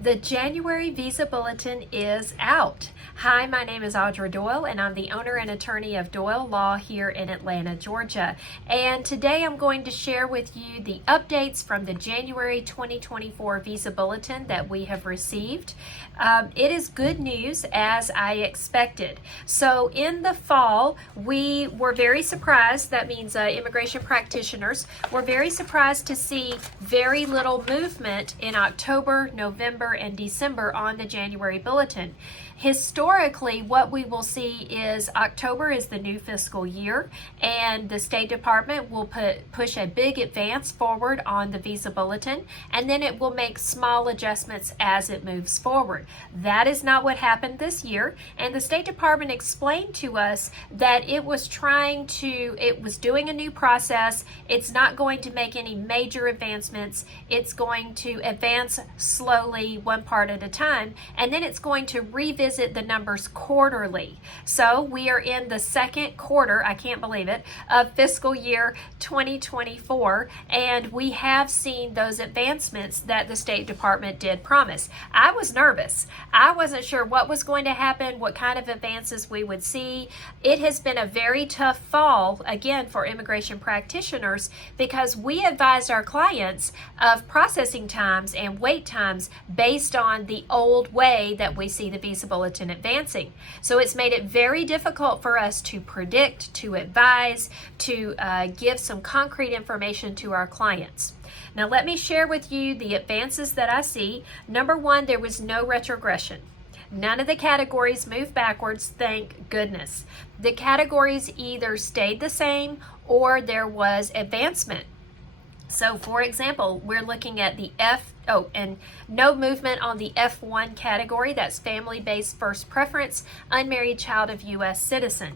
The January Visa Bulletin is out. Hi, my name is Audra Doyle, and I'm the owner and attorney of Doyle Law here in Atlanta, Georgia. And today I'm going to share with you the updates from the January 2024 Visa Bulletin that we have received. It is good news, as I expected. So in the fall, we were very surprised. That means immigration practitioners were very surprised to see very little movement in October, November, and December on the January Bulletin. Historically, what we will see is October is the new fiscal year, and the State Department will push a big advance forward on the Visa Bulletin, and then it will make small adjustments as it moves forward. That is not what happened this year, and the State Department explained to us that it was doing a new process. It's not going to make any major advancements. It's going to advance slowly, one part at a time, and then it's going to revisit the numbers quarterly. So we are in the second quarter, I can't believe it, of fiscal year 2024, and we have seen those advancements that the State Department did promise. I was nervous. I wasn't sure what was going to happen, what kind of advances we would see. It has been a very tough fall, again, for immigration practitioners, because we advised our clients of processing times and wait times based on the old way that we see the Visa Bulletin advancing. So it's made it very difficult for us to predict, to advise, to give some concrete information to our clients. Now let me share with you the advances that I see. Number one, there was no retrogression. None of the categories moved backwards, thank goodness. The categories either stayed the same or there was advancement. So for example, we're looking at the and no movement on the F1 category, that's family-based first preference, unmarried child of U.S. citizen.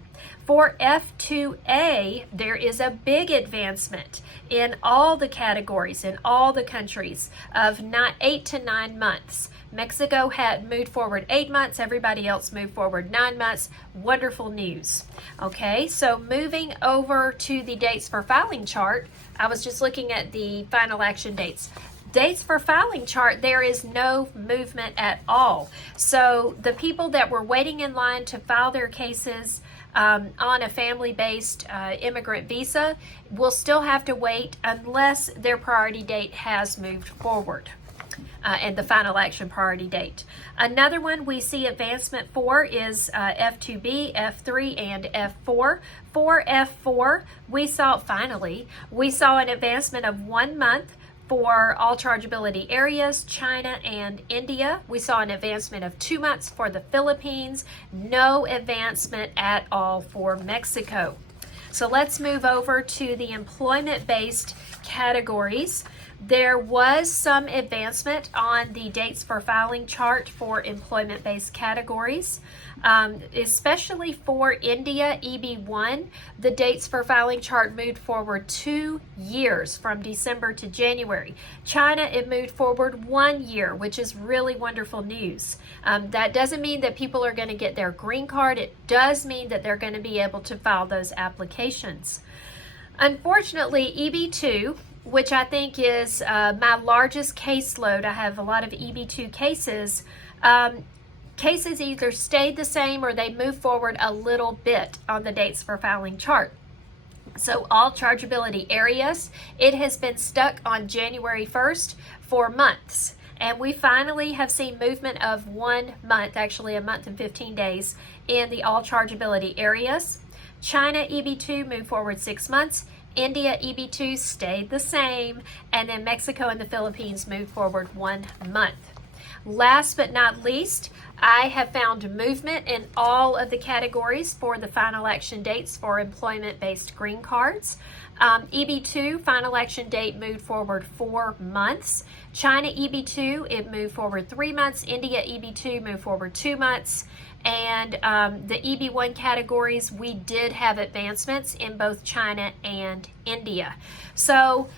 For F2A, there is a big advancement in all the categories, in all the countries, of 8 to 9 months. Mexico had moved forward 8 months, everybody else moved forward 9 months. Wonderful news. Okay, so moving over to the dates for filing chart, I was just looking at the final action dates. Dates for filing chart, there is no movement at all. So the people that were waiting in line to file their cases on a family-based immigrant visa will still have to wait unless their priority date has moved forward. And the final action priority date. Another one we see advancement for is F2B, F3, and F4. For F4, we saw an advancement of 1 month for all chargeability areas, China and India. We saw an advancement of 2 months for the Philippines. No advancement at all for Mexico. So let's move over to the employment-based categories. There was some advancement on the dates for filing chart for employment-based categories, especially for India EB1. The dates for filing chart moved forward 2 years from December to January. China, it moved forward 1 year, which is really wonderful news. That doesn't mean that people are going to get their green card. It does mean that they're going to be able to file those applications. Unfortunately, EB2, which I think is my largest caseload. I have a lot of EB2 cases. Cases either stayed the same or they moved forward a little bit on the dates for filing chart. So all chargeability areas, it has been stuck on January 1st for months. And we finally have seen movement of 1 month, actually a month and 15 days, in the all chargeability areas. China EB2 moved forward 6 months. India EB2 stayed the same, and then Mexico and the Philippines moved forward 1 month. Last but not least, I have found movement in all of the categories for the final action dates for employment-based green cards. EB2 final action date moved forward 4 months. China EB2, it moved forward 3 months. India EB2 moved forward 2 months. And the EB1 categories, we did have advancements in both China and India. So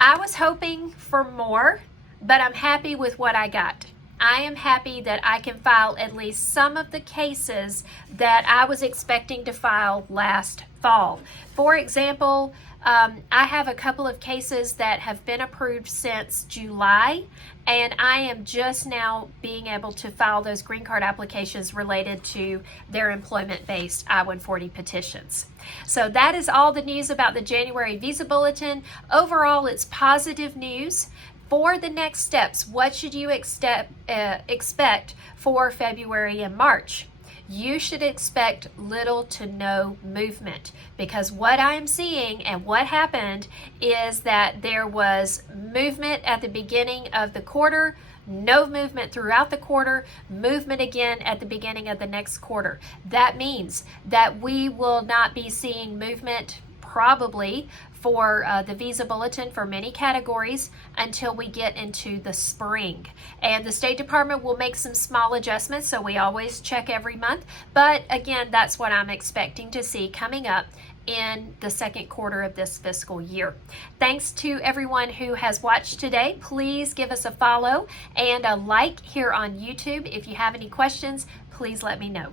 I was hoping for more, but I'm happy with what I got. I am happy that I can file at least some of the cases that I was expecting to file last fall. For example, I have a couple of cases that have been approved since July, and I am just now being able to file those green card applications related to their employment-based I-140 petitions. So that is all the news about the January Visa Bulletin. Overall, it's positive news. For the next steps, what should you expect for February and March? You should expect little to no movement, because what I am seeing and what happened is that there was movement at the beginning of the quarter, no movement throughout the quarter, movement again at the beginning of the next quarter. That means that we will not be seeing movement probably for the Visa Bulletin for many categories until we get into the spring. And the State Department will make some small adjustments, so we always check every month. But again, that's what I'm expecting to see coming up in the second quarter of this fiscal year. Thanks to everyone who has watched today. Please give us a follow and a like here on YouTube. If you have any questions, please let me know.